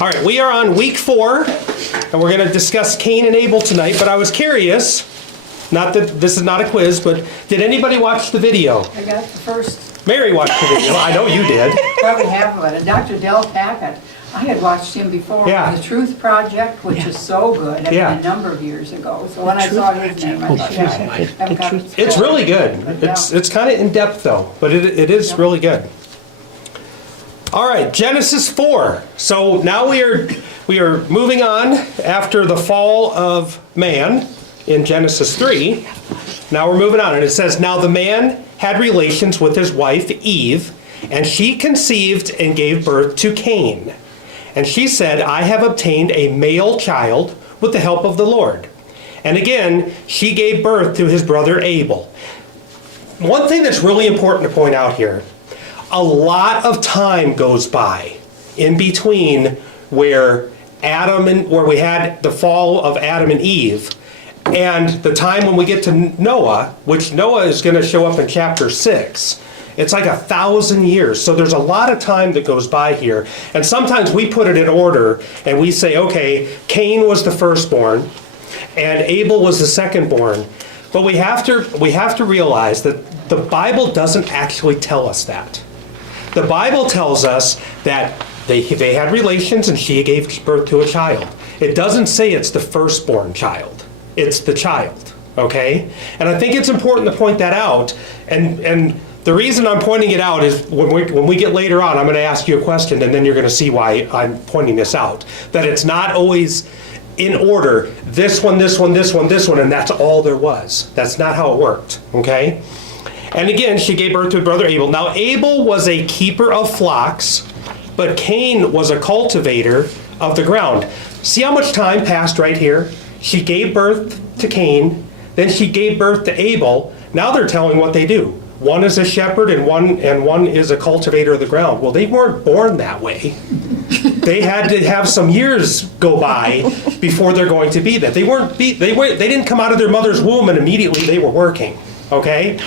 All right, we are on week 4, and we're going to discuss Cain and Abel tonight, but I was curious, not that this is not a quiz, but did anybody watch the video? I got the first, Mary watched the video. I know you did. probably half of it. And Dr. Del Packett, I had watched him before Yeah. on the Truth Project, which is so good, Yeah. a number of years ago. So when I saw his name, I thought, yeah, I've got it. It's really good. It's kind of in-depth, though, but it is really good. All right, Genesis 4. So now we are moving on after the fall of man in Genesis 3. Now we're moving on, and it says, "Now the man had relations with his wife Eve, and she conceived and gave birth to Cain. And she said, I have obtained a male child with the help of the Lord. And again, she gave birth to his brother Abel." One thing that's really important to point out here, a lot of time goes by in between where we had the fall of Adam and Eve, and the time when we get to Noah, which Noah is going to show up in chapter 6. It's like 1,000 years. So there's a lot of time that goes by here. And sometimes we put it in order and we say, okay, Cain was the firstborn and Abel was the secondborn. But we have to realize that the Bible doesn't actually tell us that. The Bible tells us that they had relations and she gave birth to a child. It doesn't say it's the firstborn child. It's the child, okay? And I think it's important to point that out. And the reason I'm pointing it out is when we get later on, I'm going to ask you a question, and then you're going to see why I'm pointing this out. That it's not always in order, this one, this one, this one, this one, and that's all there was. That's not how it worked, okay? And again, she gave birth to her brother Abel. Now, Abel was a keeper of flocks, but Cain was a cultivator of the ground. See how much time passed right here? She gave birth to Cain, then she gave birth to Abel. Now they're telling what they do. One is a shepherd and one is a cultivator of the ground. Well, they weren't born that way. They had to have some years go by before they're going to be that. They didn't come out of their mother's womb and immediately they were working. Okay?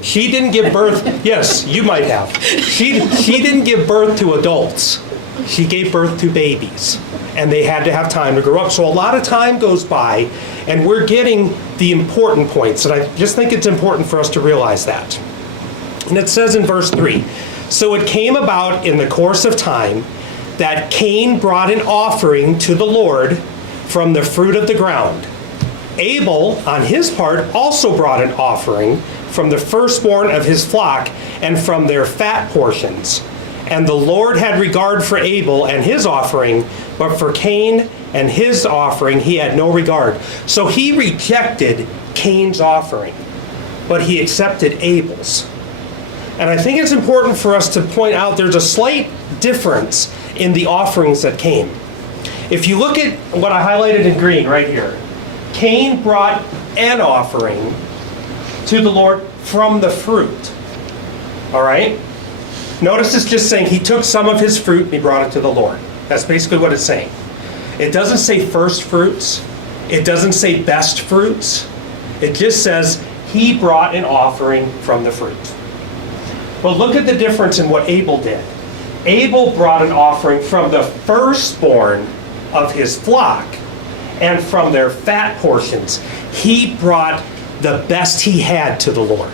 She didn't give birth. Yes, you might have. She didn't give birth to adults. She gave birth to babies, and they had to have time to grow up. So a lot of time goes by, and we're getting the important points, and I just think it's important for us to realize that. And it says in verse 3, "So it came about in the course of time that Cain brought an offering to the Lord from the fruit of the ground. Abel, on his part, also brought an offering from the firstborn of his flock and from their fat portions. And the Lord had regard for Abel and his offering, but for Cain and his offering he had no regard." So he rejected Cain's offering, but he accepted Abel's. And I think it's important for us to point out there's a slight difference in the offerings that came. If you look at what I highlighted in green right here, Cain brought an offering to the Lord from the fruit. All right? Notice it's just saying he took some of his fruit and he brought it to the Lord. That's basically what it's saying. It doesn't say first fruits. It doesn't say best fruits. It just says he brought an offering from the fruit. But look at the difference in what Abel did. Abel brought an offering from the firstborn of his flock and from their fat portions. He brought the best he had to the Lord.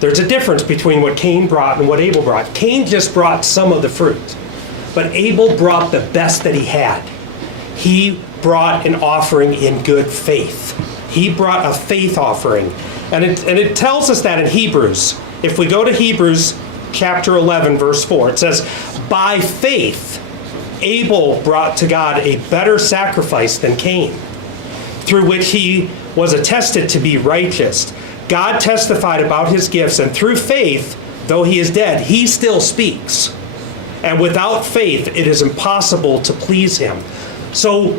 There's a difference between what Cain brought and what Abel brought. Cain just brought some of the fruit, but Abel brought the best that he had. He brought an offering in good faith. He brought a faith offering. And it tells us that in Hebrews. If we go to Hebrews chapter 11, verse 4, it says, "By faith, Abel brought to God a better sacrifice than Cain, through which he was attested to be righteous. God testified about his gifts, and through faith, though he is dead, he still speaks. And without faith, it is impossible to please him." So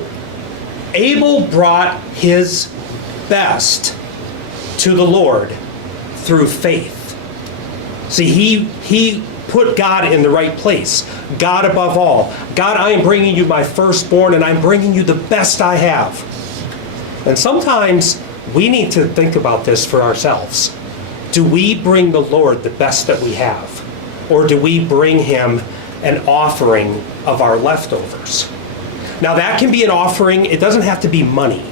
Abel brought his best to the Lord through faith. See, he put God in the right place. God above all. God, I am bringing you my firstborn, and I'm bringing you the best I have. And sometimes we need to think about this for ourselves. Do we bring the Lord the best that we have? Or do we bring him an offering of our leftovers. Now that can be an offering, it doesn't have to be money.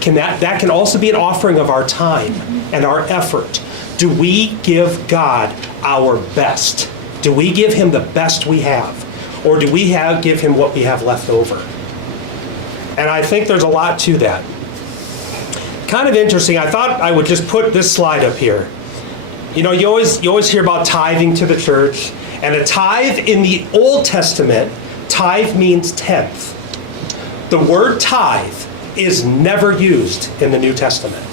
That can also be an offering of our time and our effort. Do we give God our best? Do we give him the best we have? Or do we give him what we have left over? And I think there's a lot to that. Kind of interesting, I thought I would just put this slide up here. You know, you always hear about tithing to the church, and a tithe in the Old Testament, tithe means tenth. The word tithe is never used in the New Testament.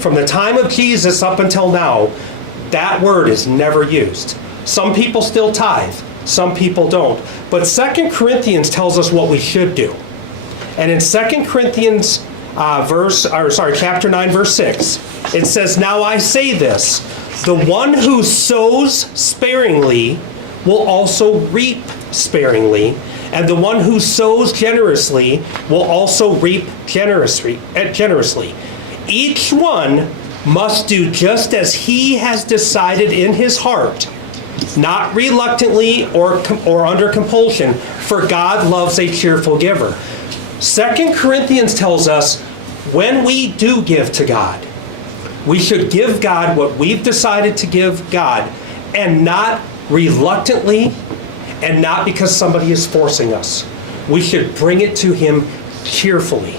From the time of Jesus up until now, that word is never used. Some people still tithe, some people don't. But 2 Corinthians tells us what we should do. And in 2 Corinthians chapter 9, verse 6, it says, "Now I say this, the one who sows sparingly will also reap sparingly, and the one who sows generously will also reap generously. Each one must do just as he has decided in his heart, not reluctantly or under compulsion, for God loves a cheerful giver." 2 Corinthians tells us when we do give to God, we should give God what we've decided to give God, and not reluctantly, and not because somebody is forcing us. We should bring it to him cheerfully.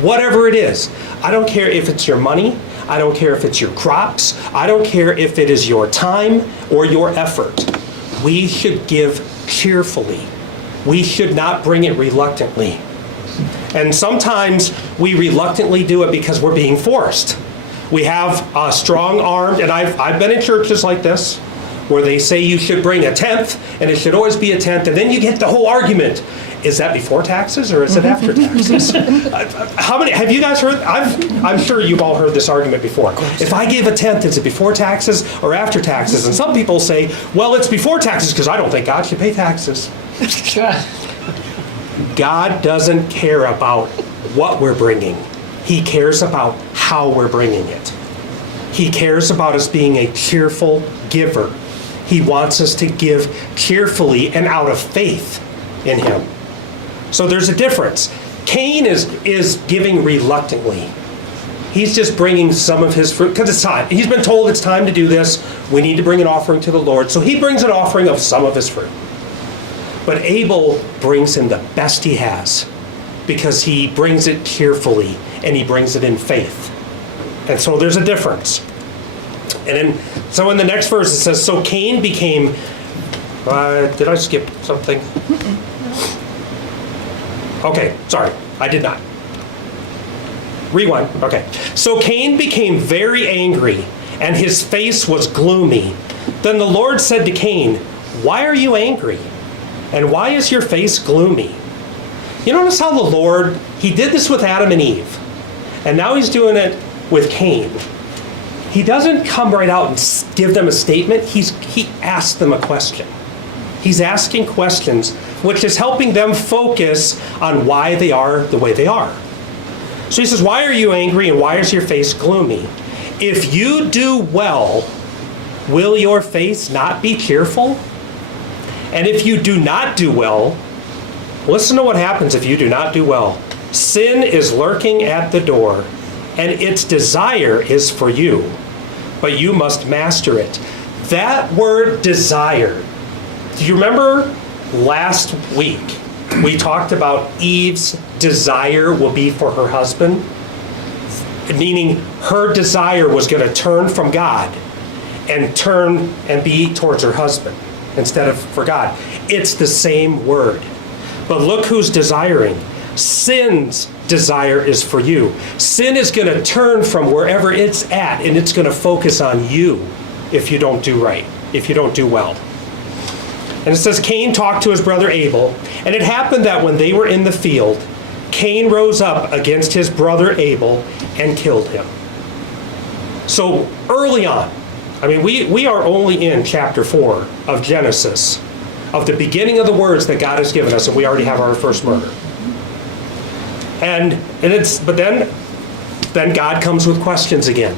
Whatever it is. I don't care if it's your money. I don't care if it's your crops. I don't care if it is your time or your effort. We should give cheerfully. We should not bring it reluctantly. And sometimes we reluctantly do it because we're being forced. We have a strong-armed, and I've been in churches like this, where they say you should bring a tenth, and it should always be a tenth, and then you get the whole argument. Is that before taxes or is it after taxes? How many, have you guys heard? I'm sure you've all heard this argument before. If I give a tenth, is it before taxes or after taxes? And some people say, well, it's before taxes because I don't think God should pay taxes. God doesn't care about what we're bringing. He cares about how we're bringing it. He cares about us being a cheerful giver. He wants us to give cheerfully and out of faith in him. So there's a difference. Cain is giving reluctantly. He's just bringing some of his fruit, because it's time. He's been told it's time to do this. We need to bring an offering to the Lord. So he brings an offering of some of his fruit. But Abel brings him the best he has, because he brings it cheerfully and he brings it in faith. And so there's a difference. And so in the next verse it says, so Cain became, did I skip something? Okay, sorry, I did not. Rewind, okay. So Cain became very angry, and his face was gloomy. Then the Lord said to Cain, why are you angry? And why is your face gloomy? You notice how the Lord, he did this with Adam and Eve, and now he's doing it with Cain. He doesn't come right out and give them a statement. He asks them a question. He's asking questions, which is helping them focus on why they are the way they are. So he says, why are you angry and why is your face gloomy? If you do well, will your face not be cheerful? And if you do not do well, listen to what happens if you do not do well. Sin is lurking at the door, and its desire is for you, but you must master it. That word desire, do you remember last week we talked about Eve's desire will be for her husband? Meaning her desire was going to turn from God and turn and be towards her husband instead of for God. It's the same word. But look who's desiring. Sin's desire is for you. Sin is going to turn from wherever it's at, and it's going to focus on you if you don't do right, if you don't do well. And it says, Cain talked to his brother Abel, and it happened that when they were in the field, Cain rose up against his brother Abel and killed him. So early on, I mean, we are only in chapter 4 of Genesis, of the beginning of the words that God has given us, and we already have our first murder. But then God comes with questions again.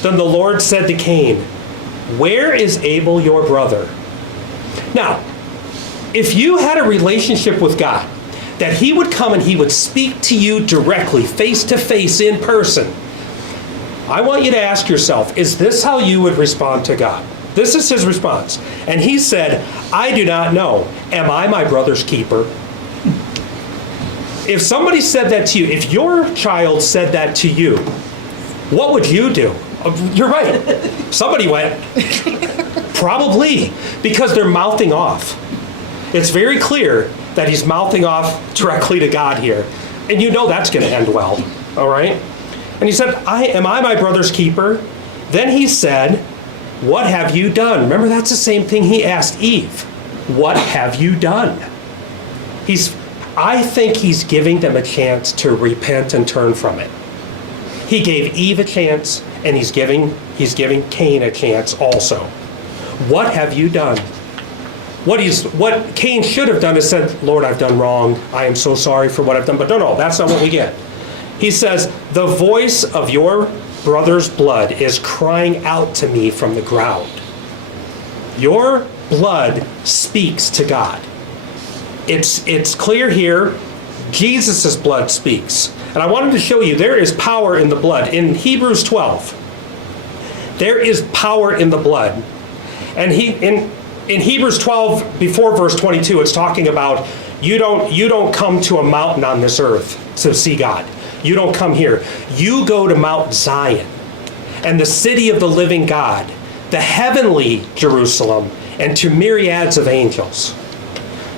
Then the Lord said to Cain, where is Abel your brother? Now, If you had a relationship with God, that he would come and he would speak to you directly, face to face, in person, I want you to ask yourself, is this how you would respond to God? This is his response. And he said, I do not know. Am I my brother's keeper? If somebody said that to you, if your child said that to you, what would you do? You're right. Somebody went, probably, because they're mouthing off. It's very clear that he's mouthing off directly to God here. And you know that's going to end well, all right? And he said, am I my brother's keeper? Then he said, what have you done? Remember, that's the same thing he asked Eve. What have you done? I think he's giving them a chance to repent and turn from it. He gave Eve a chance, and he's giving Cain a chance also. What have you done? What Cain should have done is said, Lord, I've done wrong. I am so sorry for what I've done. But no, that's not what we get. He says, the voice of your brother's blood is crying out to me from the ground. Your blood speaks to God. It's clear here, Jesus' blood speaks. And I wanted to show you, there is power in the blood. In Hebrews 12, there is power in the blood. And in Hebrews 12, before verse 22, it's talking about you don't come to a mountain on this earth to see God. You don't come here. You go to Mount Zion and the city of the living God, the heavenly Jerusalem, and to myriads of angels,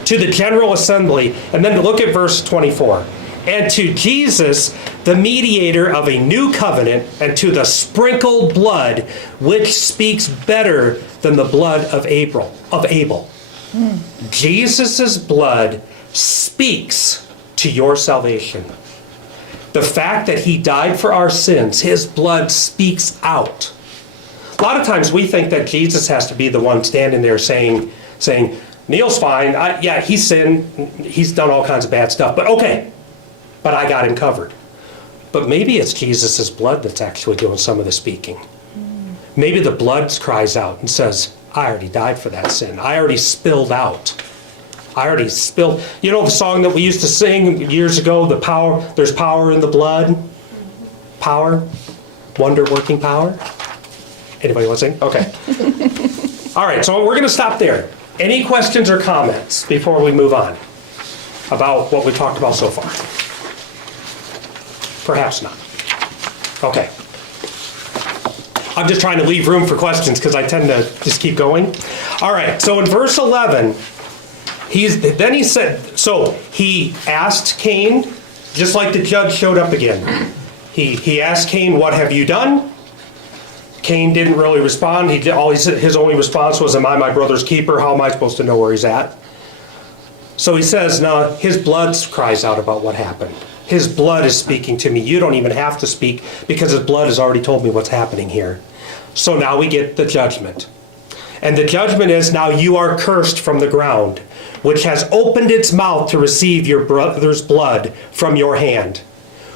to the general assembly. And then look at verse 24. And to Jesus, the mediator of a new covenant, and to the sprinkled blood, which speaks better than the blood of Abel. Jesus' blood speaks to your salvation. The fact that he died for our sins, his blood speaks out. A lot of times we think that Jesus has to be the one standing there saying, Neil's fine, yeah, he's sinned, he's done all kinds of bad stuff, but okay, but I got him covered. But maybe it's Jesus' blood that's actually doing some of the speaking. Maybe the blood cries out and says, I already died for that sin. I already spilled out. You know the song that we used to sing years ago, there's power in the blood? Power? Wonder-working power? Anybody want to sing? Okay. All right, so we're going to stop there. Any questions or comments before we move on about what we talked about so far? Perhaps not. Okay. I'm just trying to leave room for questions because I tend to just keep going. All right, so in verse 11, he asked Cain, just like the judge showed up again. He asked Cain, what have you done? Cain didn't really respond. His only response was, am I my brother's keeper? How am I supposed to know where he's at? So he says, no, his blood cries out about what happened. His blood is speaking to me. You don't even have to speak because his blood has already told me what's happening here. So now we get the judgment. And the judgment is, now you are cursed from the ground, which has opened its mouth to receive your brother's blood from your hand.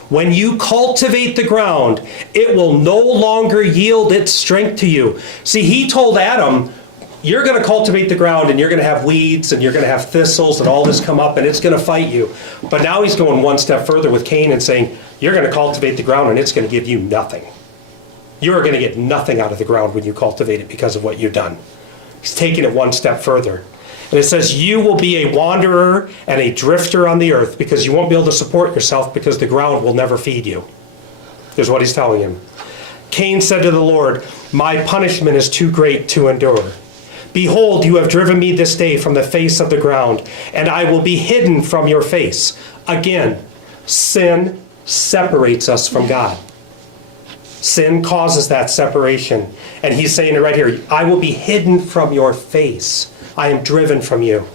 When you cultivate the ground, it will no longer yield its strength to you. See, he told Adam, you're going to cultivate the ground and you're going to have weeds and you're going to have thistles and all this come up and it's going to fight you. But now he's going one step further with Cain and saying, you're going to cultivate the ground and it's going to give you nothing. You are going to get nothing out of the ground when you cultivate it because of what you've done. He's taking it one step further. And it says, you will be a wanderer and a drifter on the earth because you won't be able to support yourself because the ground will never feed you. Is what he's telling him. Cain said to the Lord, my punishment is too great to endure. Behold, you have driven me this day from the face of the ground, and I will be hidden from your face. Again, sin separates us from God. Sin causes that separation. And he's saying it right here, I will be hidden from your face. I am driven from you.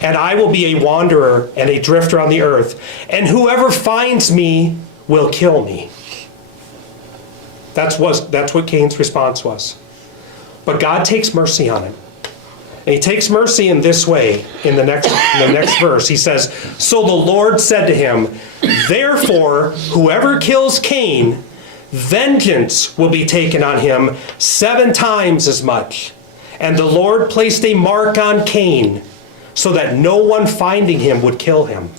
And I will be a wanderer and a drifter on the earth. And whoever finds me will kill me. That's what Cain's response was. But God takes mercy on him. And he takes mercy in this way, in the next verse. He says, so the Lord said to him, therefore, whoever kills Cain, vengeance will be taken on him 7 times as much. And the Lord placed a mark on Cain so that no one finding him would kill him.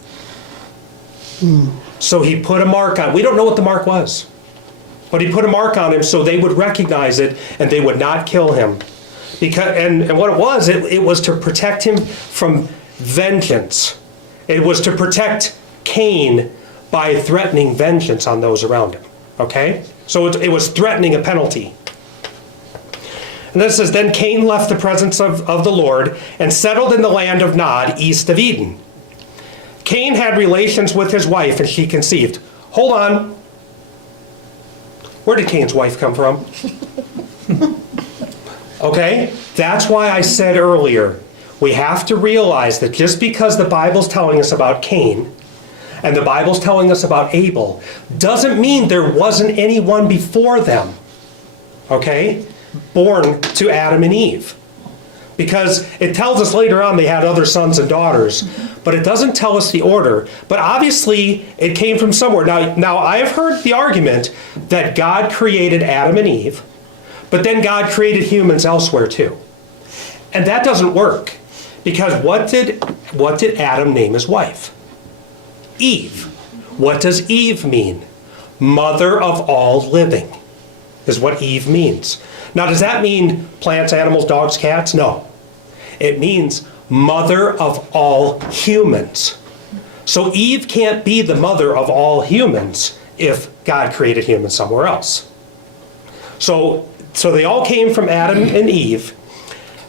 So he put a mark on. We don't know what the mark was, but he put a mark on him so they would recognize it and they would not kill him. And what it was to protect him from vengeance. It was to protect Cain by threatening vengeance on those around him. Okay? So it was threatening a penalty. And then it says, then Cain left the presence of the Lord and settled in the land of Nod, east of Eden. Cain had relations with his wife and she conceived. Hold on. Where did Cain's wife come from? Okay? That's why I said earlier, we have to realize that just because the Bible's telling us about Cain and the Bible's telling us about Abel doesn't mean there wasn't anyone before them. Okay? Born to Adam and Eve. Because it tells us later on they had other sons and daughters, but it doesn't tell us the order. But obviously it came from somewhere. Now I have heard the argument that God created Adam and Eve, but then God created humans elsewhere too. And that doesn't work. Because what did Adam name his wife? Eve. What does Eve mean? Mother of all living is what Eve means. Now, does that mean plants, animals, dogs, cats? No. It means mother of all humans. So Eve can't be the mother of all humans if God created humans somewhere else. So they all came from Adam and Eve.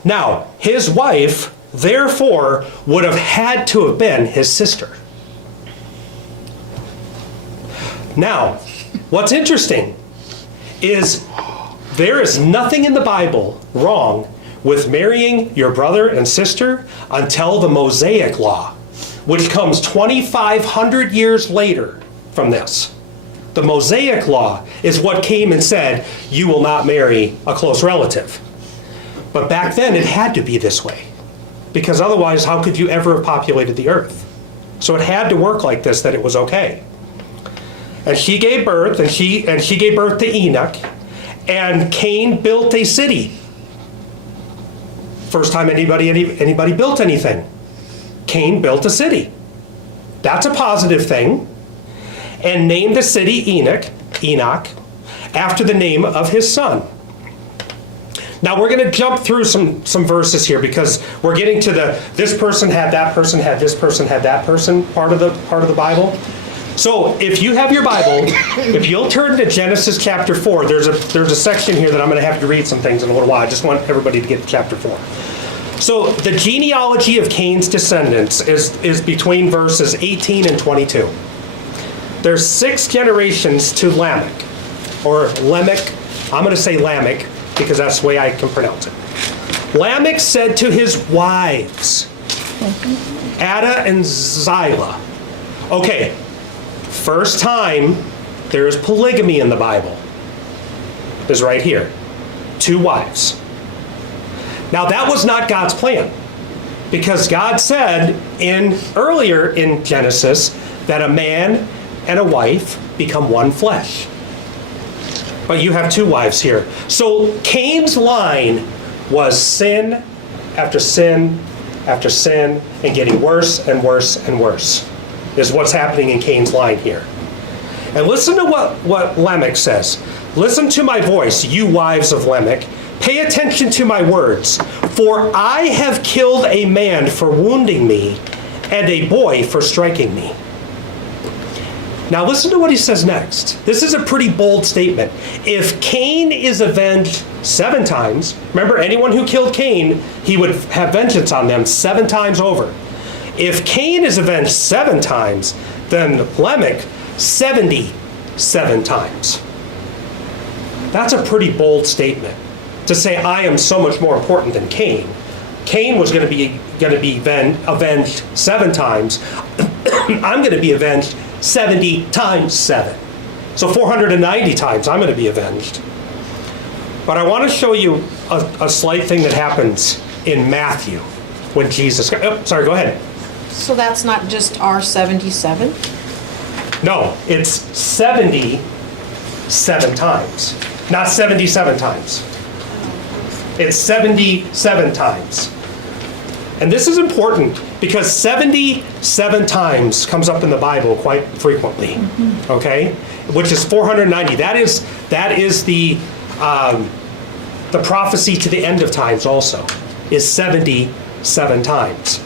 Now, his wife, therefore, would have had to have been his sister. Now, what's interesting is there is nothing in the Bible wrong with marrying your brother and sister until the Mosaic Law, which comes 2,500 years later from this. The Mosaic Law is what came and said, you will not marry a close relative. But back then it had to be this way, because otherwise how could you ever have populated the earth? So it had to work like this, that it was okay. And she gave birth, and she gave birth to Enoch, and Cain built a city. First time anybody built anything. Cain built a city. That's a positive thing. And named the city Enoch, after the name of his son. Now we're going to jump through some verses here because we're getting to this person had that person had this person had that person part of the Bible. So if you have your Bible, if you'll turn to Genesis chapter 4, there's a section here that I'm going to have to read some things in a little while. I just want everybody to get to chapter 4. So the genealogy of Cain's descendants is between verses 18 and 22. There's 6 generations to Lamech, or Lamech. I'm going to say Lamech because that's the way I can pronounce it. Lamech said to his wives, Ada and Zillah. Okay. First time there is polygamy in the Bible is right here. 2 wives. Now that was not God's plan, because God said earlier in Genesis that a man and a wife become one flesh. But you have 2 wives here. So Cain's line was sin after sin after sin and getting worse and worse and worse. Is what's happening in Cain's line here. And listen to what Lamech says. Listen to my voice, you wives of Lamech. Pay attention to my words. For I have killed a man for wounding me, and a boy for striking me. Now listen to what he says next. This is a pretty bold statement. If Cain is avenged 7 times, remember anyone who killed Cain, he would have vengeance on them 7 times over. If Cain is avenged 7 times, then Lamech 77 times. That's a pretty bold statement to say I am so much more important than Cain. Cain was going to be avenged 7 times. I'm going to be avenged 70 times 7. So 490 times I'm going to be avenged. But I want to show you a slight thing that happens in Matthew when Jesus... Oh, sorry, go ahead. So that's not just our 77? No, it's 77 times. Not 77 times. It's 77 times. And this is important because 77 times comes up in the Bible quite frequently, okay? Which is 490. That is the prophecy to the end of times also, is 77 times.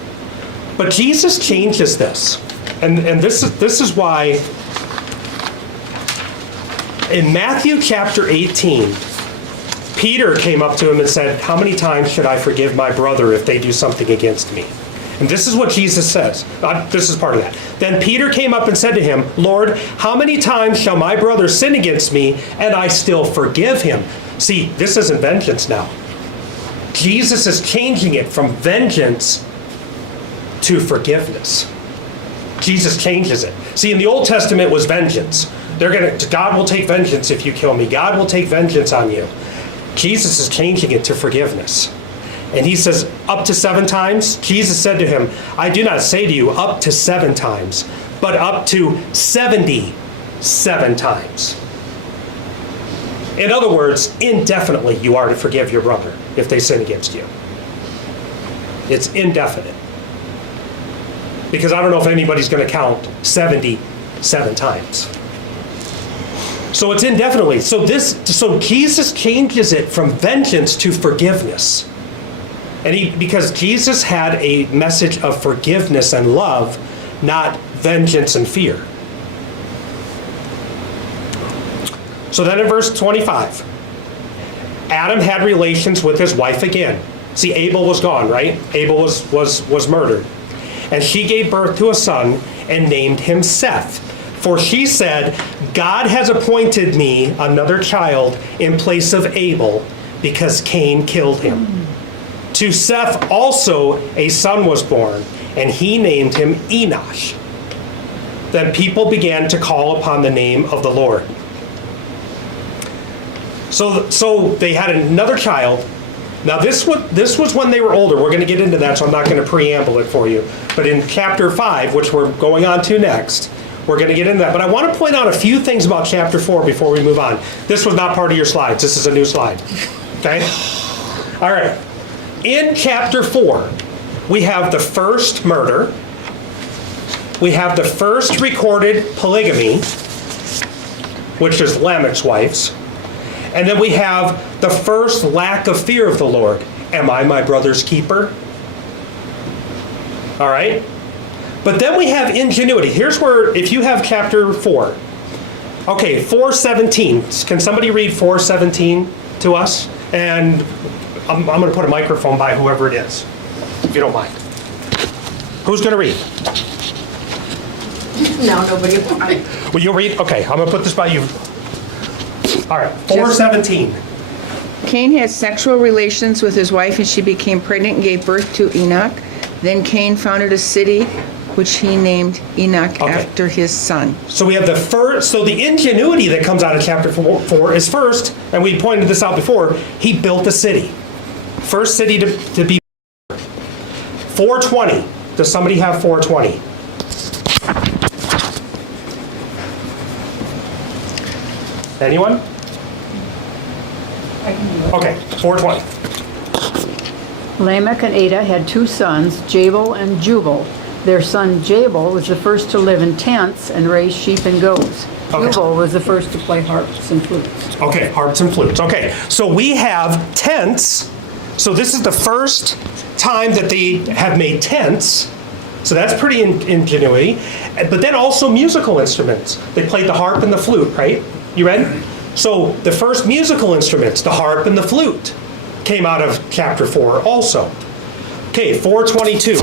But Jesus changes this. And this is why in Matthew chapter 18, Peter came up to him and said, how many times should I forgive my brother if they do something against me? And this is what Jesus says. This is part of that. Then Peter came up and said to him, Lord, how many times shall my brother sin against me and I still forgive him? See, this isn't vengeance now. Jesus is changing it from vengeance to forgiveness. Jesus changes it. See, in the Old Testament was vengeance. God will take vengeance if you kill me. God will take vengeance on you. Jesus is changing it to forgiveness. And he says, up to 7 times? Jesus said to him, I do not say to you up to 7 times, but up to 77 times. In other words, indefinitely you are to forgive your brother if they sin against you. It's indefinite. Because I don't know if anybody's going to count 77 times. So it's indefinitely. So Jesus changes it from vengeance to forgiveness. And because Jesus had a message of forgiveness and love, not vengeance and fear. So then in verse 25, Adam had relations with his wife again. See, Abel was gone, right? Abel was murdered. And she gave birth to a son and named him Seth. For she said, God has appointed me another child in place of Abel because Cain killed him. To Seth also a son was born, and he named him Enosh. Then people began to call upon the name of the Lord. So they had another child. Now this was when they were older. We're going to get into that, so I'm not going to preamble it for you. But in chapter 5, which we're going on to next, we're going to get into that. But I want to point out a few things about chapter 4 before we move on. This was not part of your slides. This is a new slide. Okay? All right. In chapter 4, we have the first murder. We have the first recorded polygamy, which is Lamech's wives. And then we have the first lack of fear of the Lord. Am I my brother's keeper? All right? But then we have ingenuity. Here's where, if you have chapter 4. Okay, 4:17. Can somebody read 4:17 to us? And I'm going to put a microphone by whoever it is, if you don't mind. Who's going to read? No, nobody will. Will you read? Okay, I'm going to put this by you. All right, 4:17. Cain had sexual relations with his wife, and she became pregnant and gave birth to Enoch. Then Cain founded a city, which he named Enoch after his son. So we have the first, so the ingenuity that comes out of chapter 4 is first, and we pointed this out before, he built a city. First city to be 4:20. Does somebody have 4:20? Anyone? I can do it. Okay, 4:20. Lamech and Ada had 2 sons, Jabal and Jubal. Their son Jabal was the first to live in tents and raise sheep and goats. Okay. Jubal was the first to play harps and flutes. Okay, harps and flutes. Okay, so we have tents. So this is the first time that they have made tents. So that's pretty ingenuity. But then also musical instruments. They played the harp and the flute, right? You read? So the first musical instruments, the harp and the flute, came out of chapter 4 also. Okay, 4:22.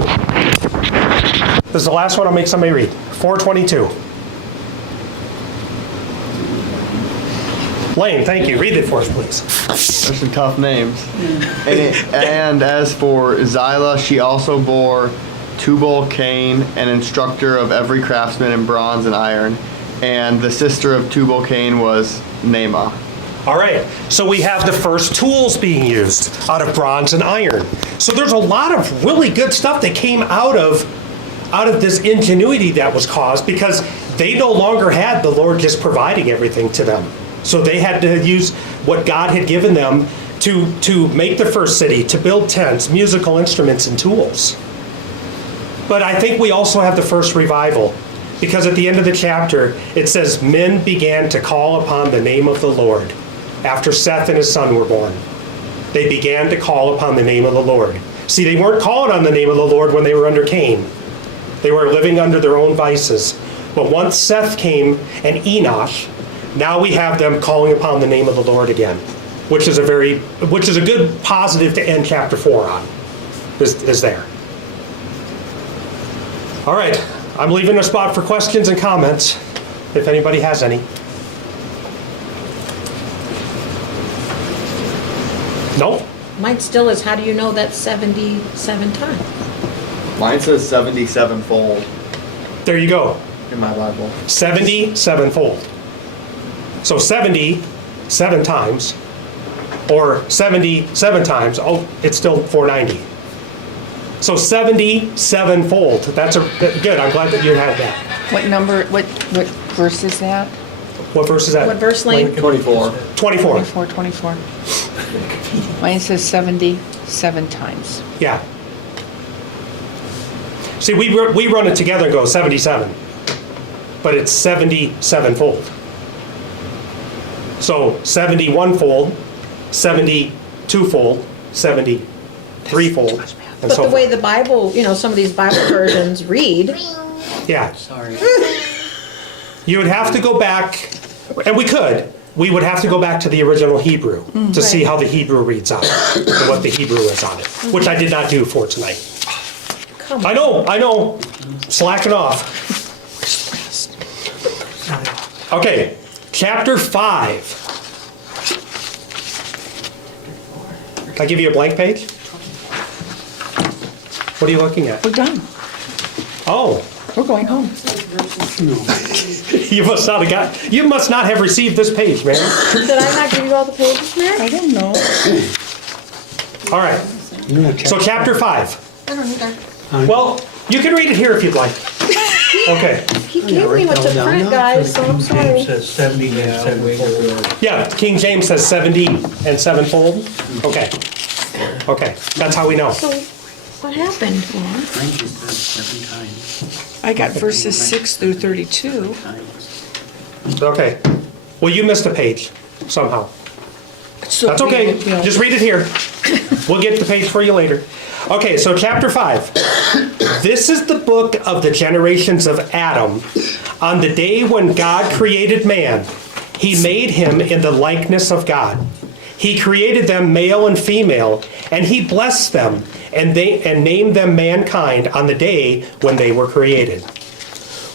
This is the last one. I'll make somebody read. 4:22. Lane, thank you. Read it for us, please. There's some tough names. And as for Zillah, she also bore Tubal Cain, an instructor of every craftsman in bronze and iron. And the sister of Tubal Cain was Naamah. All right, so we have the first tools being used out of bronze and iron. So there's a lot of really good stuff that came out of this ingenuity that was caused because they no longer had the Lord just providing everything to them. So they had to use what God had given them to make the first city, to build tents, musical instruments, and tools. But I think we also have the first revival, because at the end of the chapter, it says, men began to call upon the name of the Lord after Seth and his son were born. They began to call upon the name of the Lord. See, they weren't calling on the name of the Lord when they were under Cain. They were living under their own vices. But once Seth came and Enosh, now we have them calling upon the name of the Lord again, which is a good positive to end chapter 4 on, is there. All right, I'm leaving a spot for questions and comments, if anybody has any. No? Mine still is, how do you know that's 77 times? Mine says 77-fold There you go. in my Bible. 77-fold. So 77 times, or 77 times, oh, it's still 490. So 77-fold. That's good. I'm glad that you had that. What number, what verse is that? What verse is that? What verse, Lane? 24. 24. 24. Mine says 77 times. Yeah. See, we run it together and go 77, but it's 77-fold. So 71-fold, 72-fold, 73-fold, and But so the way forth. the Bible, some of these Bible versions read, Yeah. You would have to go back, and we would have to go back to the original Hebrew to see how the Hebrew reads on it, and what the Hebrew is on it, which I did not do for tonight. come I on. know, slacking off. Okay, chapter 5. Can I give you a blank page? What are you looking at? We're done. Oh, We're going home. you must not have received this page, man. Did I not give you all the pages, Mary? I don't know. All right, so chapter 5. I don't either. Well, you can read it here if you'd like. Okay, He gave me what to print, guys, so I'm sorry. Says 70 and 7-fold. yeah, King James says 70 and 7-fold. Okay, that's how we know. So, what happened? Mine just says 7 times. I got verses 6 through 32. Okay, well, you missed a page somehow. So That's okay, just read it here. We'll get the page for you later. Okay, so chapter 5. This is the book of the generations of Adam. On the day when God created man, he made him in the likeness of God. He created them male and female, and he blessed them, and named them mankind on the day when they were created.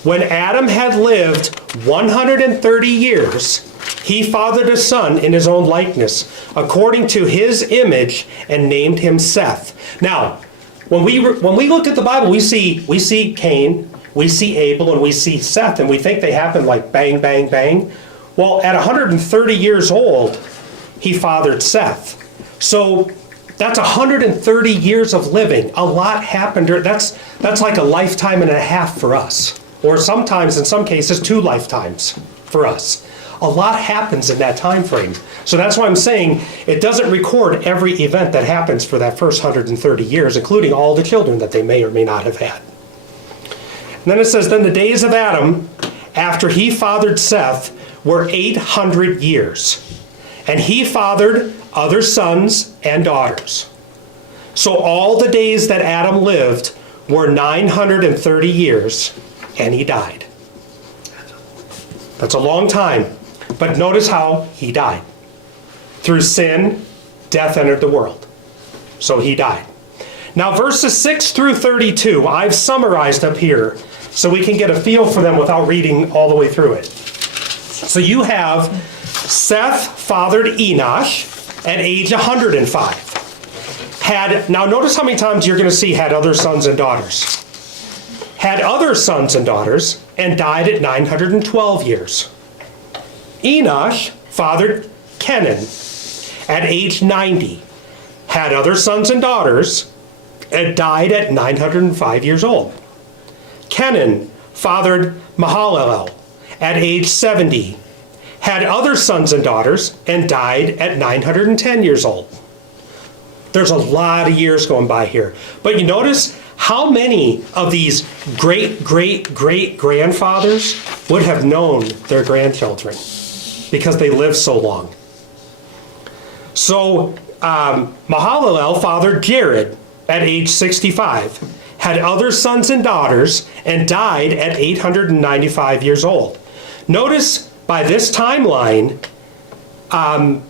When Adam had lived 130 years, he fathered a son in his own likeness, according to his image, and named him Seth. Now, when we look at the Bible, we see Cain, we see Abel, and we see Seth, and we think they happen like bang, bang, bang. Well, at 130 years old, he fathered Seth. So that's 130 years of living. A lot happened. That's like a lifetime and a half for us, or sometimes, in some cases, 2 lifetimes for us. A lot happens in that time frame. So that's why I'm saying it doesn't record every event that happens for that first 130 years, including all the children that they may or may not have had. And then it says, then the days of Adam, after he fathered Seth, were 800 years. And he fathered other sons and daughters. So all the days that Adam lived were 930 years, and he died. That's a long time. But notice how he died. Through sin, death entered the world. So he died. Now verses 6 through 32, I've summarized up here so we can get a feel for them without reading all the way through it. So you have Seth fathered Enosh at age 105. Now notice how many times you're going to see had other sons and daughters. Had other sons and daughters and died at 912 years. Enosh fathered Kenan at age 90, had other sons and daughters, and died at 905 years old. Kenan fathered Mahalalel at age 70, had other sons and daughters, and died at 910 years old. There's a lot of years going by here. But you notice how many of these great-great-great-grandfathers would have known their grandchildren because they lived so long. So Mahalalel fathered Jared at age 65, had other sons and daughters, and died at 895 years old. Notice by this timeline, Adam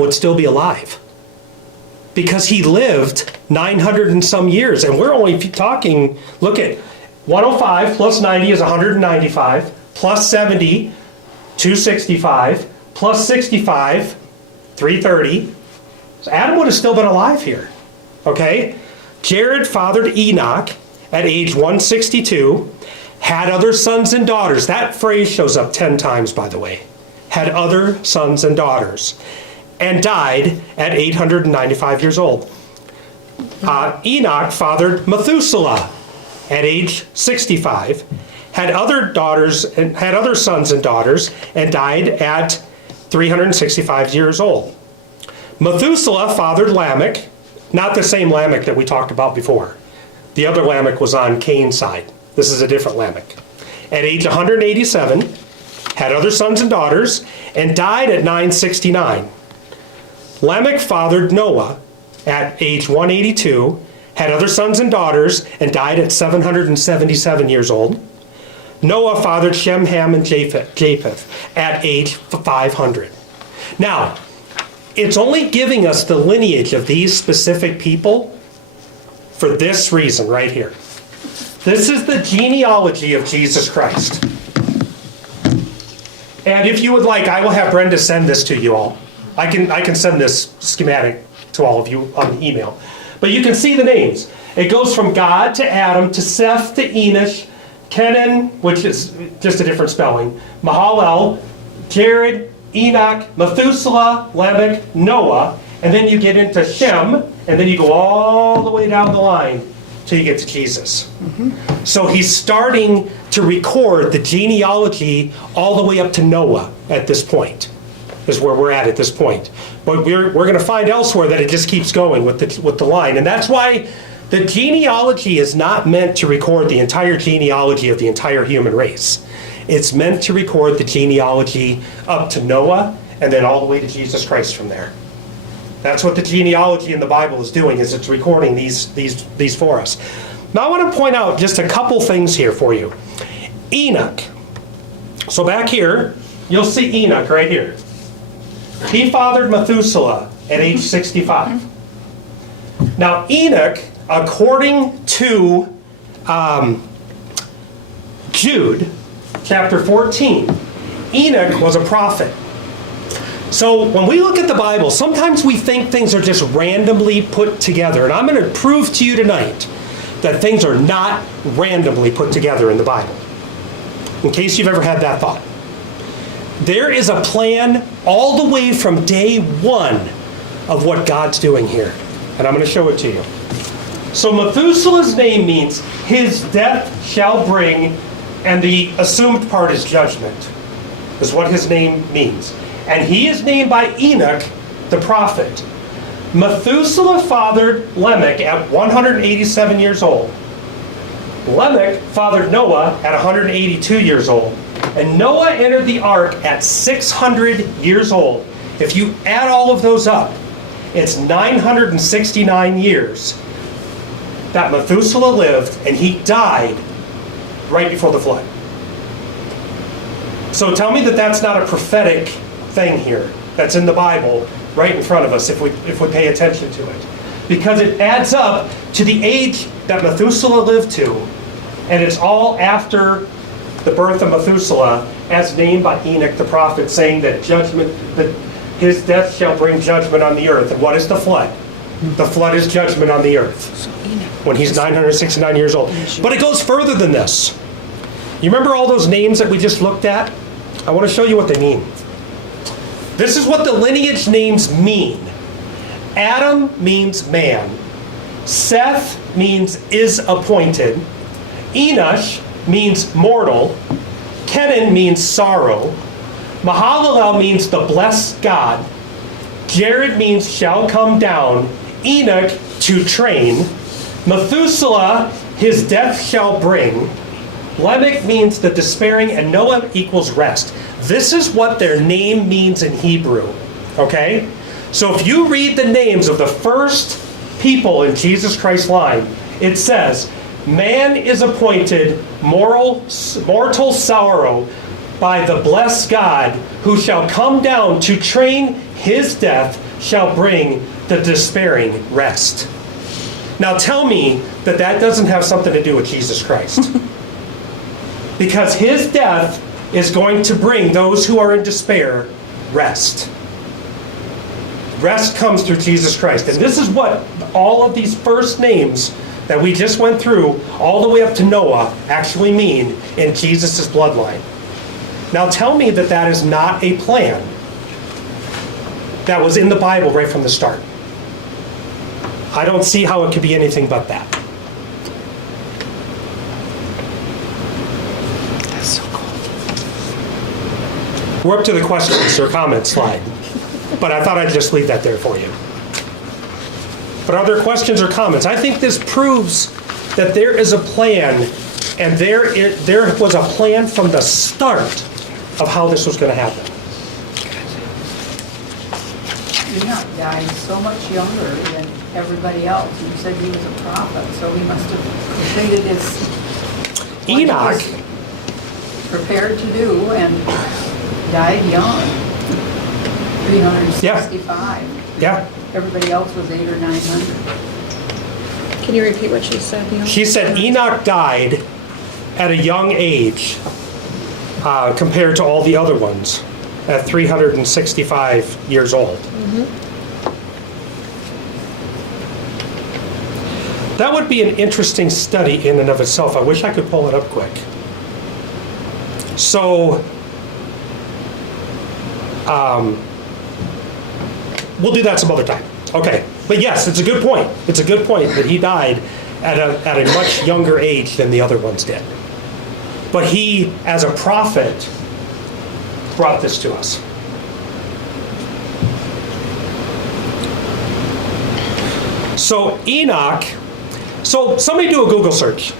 would still be alive because he lived 900 and some years. And we're only talking, look at 105 plus 90 is 195, plus 70, 265, plus 65, 330. So Adam would have still been alive here, okay? Jared fathered Enoch at age 162, had other sons and daughters. That phrase shows up 10 times, by the way. Had other sons and daughters, and died at 895 years old. Enoch fathered Methuselah at age 65, had other daughters and had other sons and daughters, and died at 365 years old. Methuselah fathered Lamech, not the same Lamech that we talked about before. The other Lamech was on Cain's side. This is a different Lamech. At age 187, had other sons and daughters, and died at 969. Lamech fathered Noah at age 182, had other sons and daughters, and died at 777 years old. Noah fathered Shem, Ham, and Japheth at age 500. Now, it's only giving us the lineage of these specific people for this reason right here. This is the genealogy of Jesus Christ. And if you would like, I will have Brenda send this to you all. I can send this schematic to all of you on email. But you can see the names. It goes from God to Adam to Seth to Enosh, Kenan, which is just a different spelling, Mahalalel, Jared, Enoch, Methuselah, Lamech, Noah, and then you get into Shem, and then you go all the way down the line till you get to Jesus. So he's starting to record the genealogy all the way up to Noah at this point, is where we're at this point. But we're going to find elsewhere that it just keeps going with the line. And that's why the genealogy is not meant to record the entire genealogy of the entire human race. It's meant to record the genealogy up to Noah and then all the way to Jesus Christ from there. That's what the genealogy in the Bible is doing, is it's recording these for us. Now I want to point out just a couple things here for you. Enoch. So back here, you'll see Enoch right here. He fathered Methuselah at age 65. Now Enoch, according to Jude, chapter 14, Enoch was a prophet. So when we look at the Bible, sometimes we think things are just randomly put together. And I'm going to prove to you tonight that things are not randomly put together in the Bible, in case you've ever had that thought. There is a plan all the way from day one of what God's doing here. And I'm going to show it to you. So Methuselah's name means his death shall bring, and the assumed part is judgment, is what his name means. And he is named by Enoch, the prophet. Methuselah fathered Lamech at 187 years old. Lamech fathered Noah at 182 years old. And Noah entered the ark at 600 years old. If you add all of those up, it's 969 years that Methuselah lived, and he died right before the flood. So tell me that that's not a prophetic thing here that's in the Bible right in front of us if we pay attention to it. Because it adds up to the age that Methuselah lived to, and it's all after the birth of Methuselah as named by Enoch the prophet, saying that his death shall bring judgment on the earth. And what is the flood? The flood is judgment on the earth when he's 969 years old. But it goes further than this. You remember all those names that we just looked at? I want to show you what they mean. This is what the lineage names mean. Adam means man. Seth means is appointed. Enosh means mortal. Kenan means sorrow. Mahalalel means the blessed God. Jared means shall come down. Enoch, to train. Methuselah, his death shall bring. Lamech means the despairing, and Noah equals rest. This is what their name means in Hebrew, okay? So if you read the names of the first people in Jesus Christ's line, it says, man is appointed mortal sorrow by the blessed God, who shall come down to train. His death shall bring the despairing rest. Now tell me that that doesn't have something to do with Jesus Christ. Because his death is going to bring those who are in despair rest. Rest comes through Jesus Christ. And this is what all of these first names that we just went through, all the way up to Noah, actually mean in Jesus' bloodline. Now tell me that that is not a plan that was in the Bible right from the start. I don't see how it could be anything but that. That's so cool. We're up to the questions or comments slide, but I thought I'd just leave that there for you. But are there questions or comments? I think this proves that there is a plan, and there was a plan from the start of how this was going to happen. Enoch died so much younger than everybody else. You said he was a prophet, so he must have completed his... what he Enoch. was prepared to do and died young. 365. Yeah. Everybody else was 800 or 900. Can you repeat what she said, Neil? She said Enoch died at a young age compared to all the other ones at 365 years old. That would be an interesting study in and of itself. I wish I could pull it up quick. So, we'll do that some other time. Okay, but yes, it's a good point. It's a good point that he died at a much younger age than the other ones did. But he, as a prophet, brought this to us. So Enoch, so somebody do a Google search.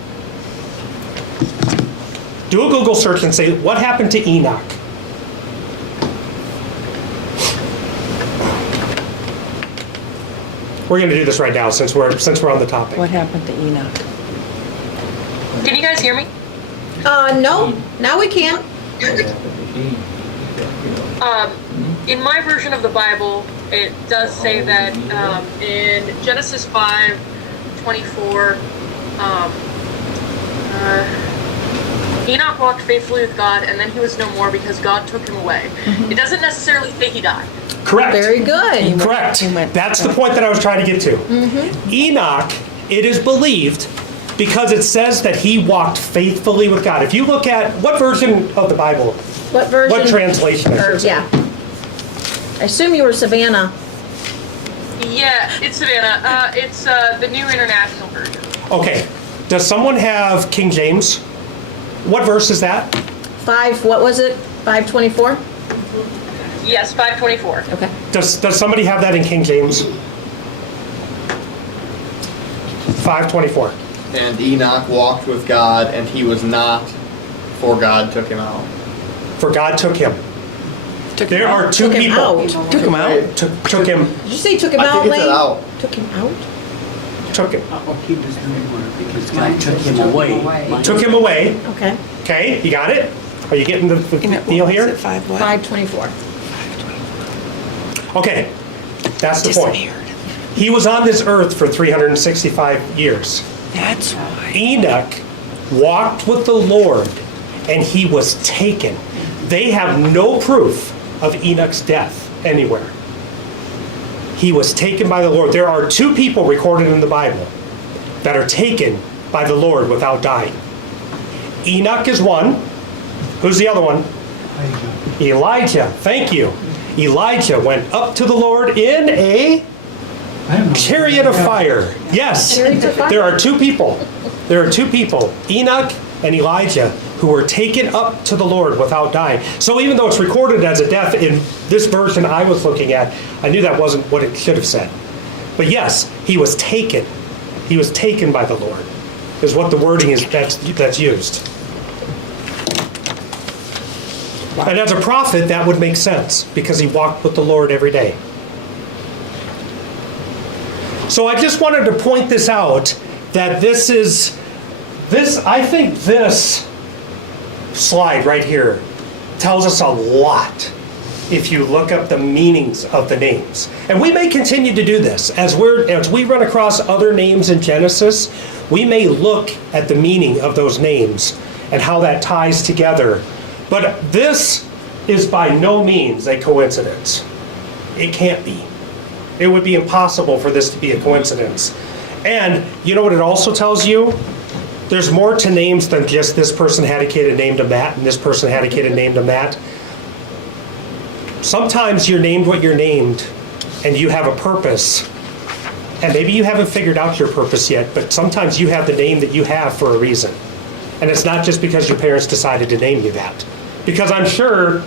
Do a Google search and say, what happened to Enoch? We're going to do this right now since we're on the topic. What happened to Enoch? Can you guys hear me? No, now we can. In my version of the Bible, it does say that in Genesis 5:24, Enoch walked faithfully with God, and then he was no more because God took him away. It doesn't necessarily say he died. Correct. Very good. Correct. That's the point that I was trying to get to. Enoch, it is believed, because it says that he walked faithfully with God. If you look at, what version of the Bible? What version? What translation? I Or, should say? yeah. I assume you were Savannah. Yeah, it's Savannah. It's the New International Version. Okay. Does someone have King James? What verse is that? 5, what was it? 524? Yes, 5:24. Okay. Does somebody have that in King James? 5:24. And Enoch walked with God, and he was not, for God took him out. For God took him. There are two Took him people. out. Took him out? Took him. Did you say took him I out, think it's Lane? an out. Took him out? Took him. He was nowhere because God Mine took says him took him away. away. Mine- Took him away. Okay. Okay, you got it? Are you getting the deal here? 524. Okay, that's the point. He was on this earth for 365 years. That's why. Enoch walked with the Lord, and he was taken. They have no proof of Enoch's death anywhere. He was taken by the Lord. There are two people recorded in the Bible that are taken by the Lord without dying. Enoch is one. Who's the other one? Elijah. Thank you. Elijah went up to the Lord in a I don't know. chariot of fire. Yes. Chariots of fire? There are two people. There are two people, Enoch and Elijah, who were taken up to the Lord without dying. So even though it's recorded as a death in this version I was looking at, I knew that wasn't what it should have said. But yes, he was taken. He was taken by the Lord, is what the wording is that's used. And as a prophet, that would make sense, because he walked with the Lord every day. So I just wanted to point this out, that I think this slide right here tells us a lot if you look up the meanings of the names. And we may continue to do this. As we run across other names in Genesis, we may look at the meaning of those names and how that ties together. But this is by no means a coincidence. It can't be. It would be impossible for this to be a coincidence. And you know what it also tells you? There's more to names than just this person had a kid and named him Matt, and this person had a kid and named him Matt. Sometimes you're named what you're named, and you have a purpose. And maybe you haven't figured out your purpose yet, but sometimes you have the name that you have for a reason. And it's not just because your parents decided to name you that. Because I'm sure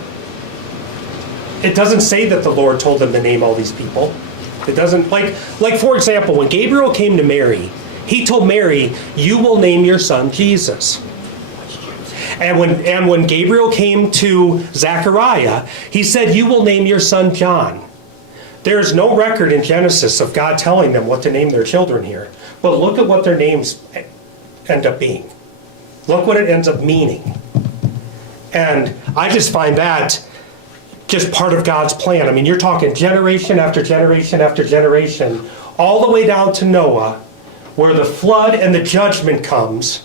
it doesn't say that the Lord told them to name all these people. It doesn't, like for example, when Gabriel came to Mary, he told Mary, "You will name your son Jesus." And when Gabriel came to Zechariah, he said, "You will name your son John." There is no record in Genesis of God telling them what to name their children here. But look at what their names end up being. Look what it ends up meaning. And I just find that just part of God's plan. I mean, you're talking generation after generation after generation, all the way down to Noah, where the flood and the judgment comes.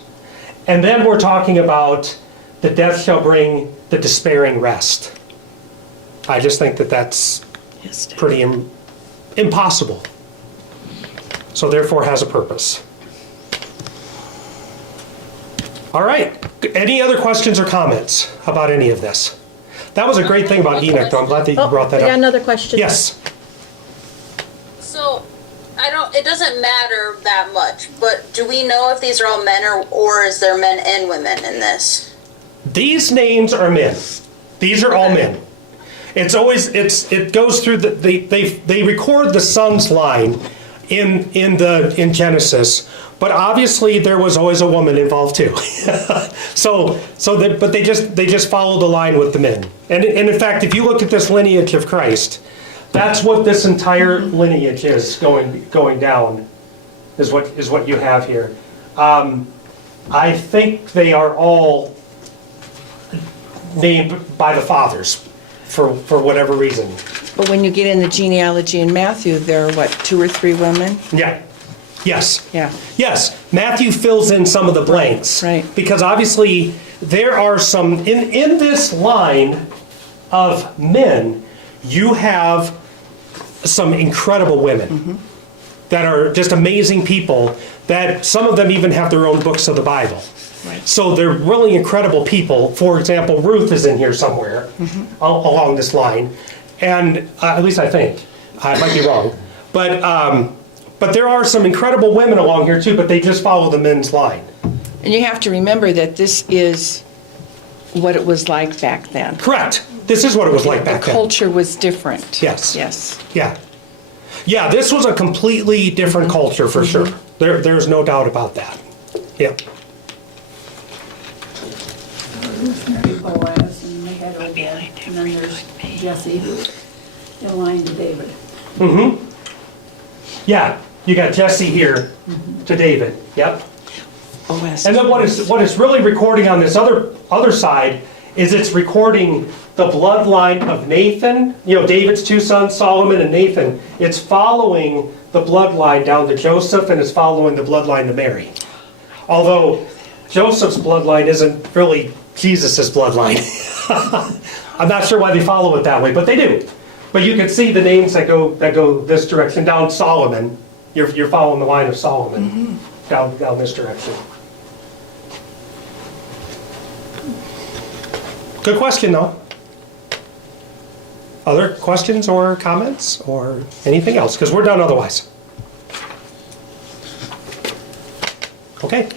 And then we're talking about the death shall bring the despairing rest. I just think that that's pretty impossible. So therefore has a purpose. All right. Any other questions or comments about any of this? That was a great thing about Enoch, though. I'm glad that you brought that I got up. another question. Yes. So, it doesn't matter that much, but do we know if these are all men or is there men and women in this? These names are men. These are all men. It goes through they record the son's line in Genesis, but obviously there was always a woman involved too. But they just follow the line with the men. And in fact, if you look at this lineage of Christ, that's what this entire lineage is going down, is what you have here. I think they are all named by the fathers for whatever reason. But when you get in the genealogy in Matthew, there are, 2 or 3 women? Yeah. Yes. Yeah. Yes. Matthew fills in some of the blanks. Right. Because obviously there are some, in this line of men, you have some incredible women that are just amazing people, that some of them even have their own books of the Bible. Right. So they're really incredible people. For example, Ruth is in here somewhere along this line. And at least I think. I might be wrong. But there are some incredible women along here too, but they just follow the men's line. And you have to remember that this is what it was like back then. Correct. This is what it was like back The then. culture was different. Yes. Yes. Yeah. Yeah, this was a completely different culture for sure. There's no doubt about that. Yeah. Boaz, and they had Obed, and then there's Jesse, in line to David. Yeah, you got Jesse here to David. Yep. Boaz. And then what it's really recording on this other side is it's recording the bloodline of Nathan, David's 2 sons, Solomon and Nathan. It's following the bloodline down to Joseph, and it's following the bloodline to Mary. Although Joseph's bloodline isn't really Jesus' bloodline. I'm not sure why they follow it that way, but they do. But you can see the names that go this direction down Solomon. You're following the line of Solomon down this direction. Good question, though. Other questions or comments or anything else? Because we're done otherwise. Okay.